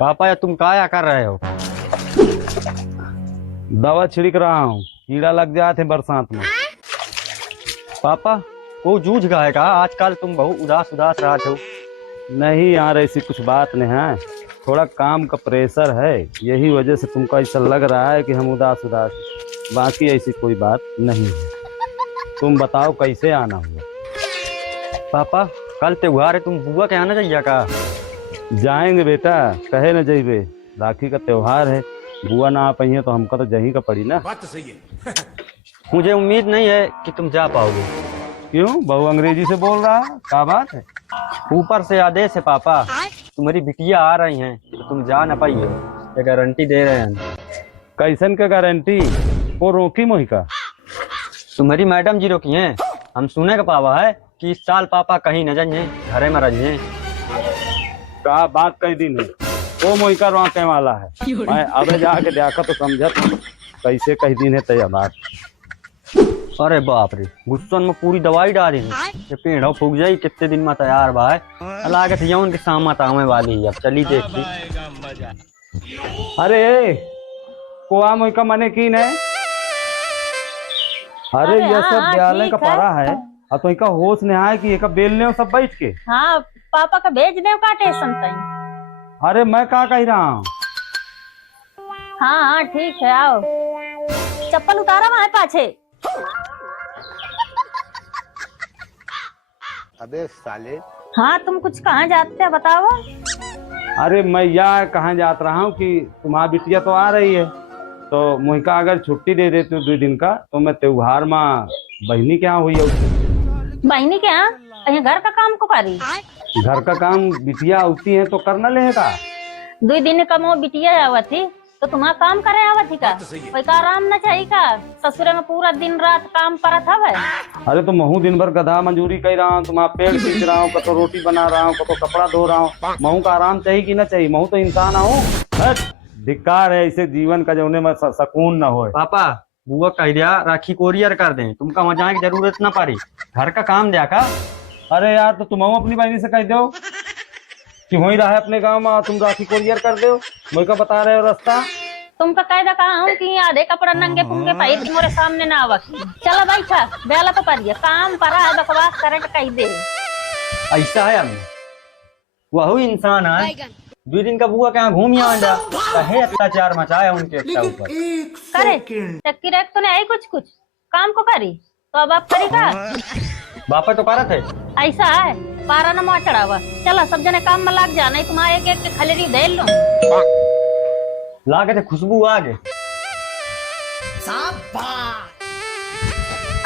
पापा तुम क्या कर रहे हो? दवा छिड़क रहा हूँ, कीड़ा लग जाते हैं बरसात में। पापा वो जूझ गए का? आजकल तुम बहुत उदास उदास रहते हो। नहीं यार, ऐसी कुछ बात नहीं है, थोड़ा काम का प्रेशर है, यही वजह से तुमको ऐसा लग रहा है कि हम उदास उदास हैं। बाकी ऐसी कोई बात नहीं है। तुम बताओ कैसे आना हुआ? पापा कल त्योहार है, तुम बुआ के आना चाहिए का? जाएंगे बेटा, कहे न जइबे, राखी का त्योहार है, बुआ ना आ पाई है तो हमको तो जहीं का पड़ी ना। बात तो सही है। मुझे उम्मीद नहीं है कि तुम जा पाओगे। क्यों, बहु अंग्रेजी से बोल रहा है, क्या बात है? ऊपर से आदेश है पापा, तुम्हारी बिटिया आ रही हैं तो तुम जा ना पाइए, ये गारंटी दे रहे हैं। कैसन का गारंटी? वो रोकी मोहिका? तुम्हारी मैडम जी रोकी हैं। हम सुने का पावा है कि इस साल पापा कहीं न जाइए, घरे में रहिए। का बात कई दिन है, वो मोहिका रोके वाला है। मैं अब जाके देखा तो समझत कैसे कई दिन है तय बात। अरे बाप रे, गुस्सन में पूरी दवाई डाली है, ये पेड़ फूक जाई कितने दिन में तैयार बा है। लागत है उनके सामत आने वाली है, अब चली देखी। अरे कोआ मोहिका मने की ने? अरे ये सब हाँ, ब्याले ठीक का पारा है, और तो इनका होश नहीं है कि एक बेलने सब बैठ के। हाँ पापा का भेज दे का टेंशन तई। अरे मैं क्या कह रहा हूँ? हाँ हाँ ठीक है, आओ चप्पल उतारा वहां पाछे। अबे साले। हाँ तुम कुछ कहाँ जाते हैं बताओ। अरे मैं यह कहाँ जात रहा हूँ कि तुम्हारी बिटिया तो आ रही है, तो मोहिका अगर छुट्टी दे देती हूँ 2 दिन का, तो मैं त्योहार में बहनी के यहाँ हुई है। बहनी के यहाँ कहीं घर का काम को करी? घर का काम बिटिया होती है तो करना लेगा। 2 दिन का मो बिटिया आवा थी तो तुम्हारा काम करे आवा थी का? कोई का आराम न चाहिए का? ससुरे में पूरा दिन रात काम करत हवे। अरे तो महू दिन भर गधा मंजूरी कर रहा हूँ, तुम्हारा पेड़ खींच रहा हूँ, कतो रोटी बना रहा हूँ, कतो कपड़ा धो रहा हूँ। महू का आराम चाहिए कि ना चाहिए? महू तो इंसान हूँ। धिक्कार है ऐसे जीवन का जो में सुकून न हो। पापा बुआ कह दिया राखी कोरियर कर दें, तुमका वहाँ जाने की जरूरत ना पड़ी, घर का काम दिया का। अरे यार तो तुम अपनी बहनी से कह दो कि वही रहा है अपने गांव में, तुम राखी कोरियर कर दो। मुझे बता रहे हो रास्ता? तुमका कायदा कहा हूँ कि आधे कपड़ा नंगे पुंगे पहिर के मोरे सामने ना आवा। चलो बैठा बेला तो परिए, काम परा है, बकवास करे तो कह दे। ऐसा है अम्मी, वही इंसान है 2 दिन का बुआ के यहाँ घूम जा, कहे अत्याचार मचाया उनके ऊपर। करे चक्की रख तो नहीं आई कुछ कुछ काम को करी तो अब आप करेगा। बापा तो करत है। ऐसा है पारा न मुआ चढ़ावा। चला सब जने काम में लाग जा, नहीं तुम्हारे एक एक के खलेरी धेल लो। लागे थे खुशबू आगे।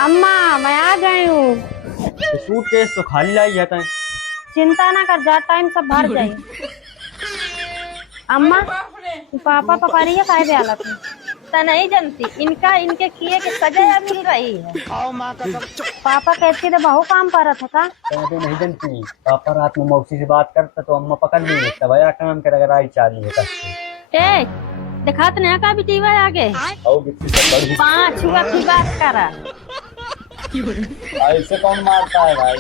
अम्मा मैं आ गई हूँ। तो सूटकेस तो खाली लाई जाता है। चिंता ना कर, जा टाइम सब भर जाए। अम्मा पापा पपारी है काहे बेला तुम तो नहीं जानती, इनका इनके किए के सजा मिल रही है। पापा कहती थे बहु काम पर रहा था का? तो नहीं जानती, पापा रात में मौसी से बात करता तो अम्मा पकड़ ली, तब आया काम कर अगर आई चाली है। दिखात नहीं का भी टीवा आगे 5 हुआ की बात करा। ऐसे कौन मारता है भाई?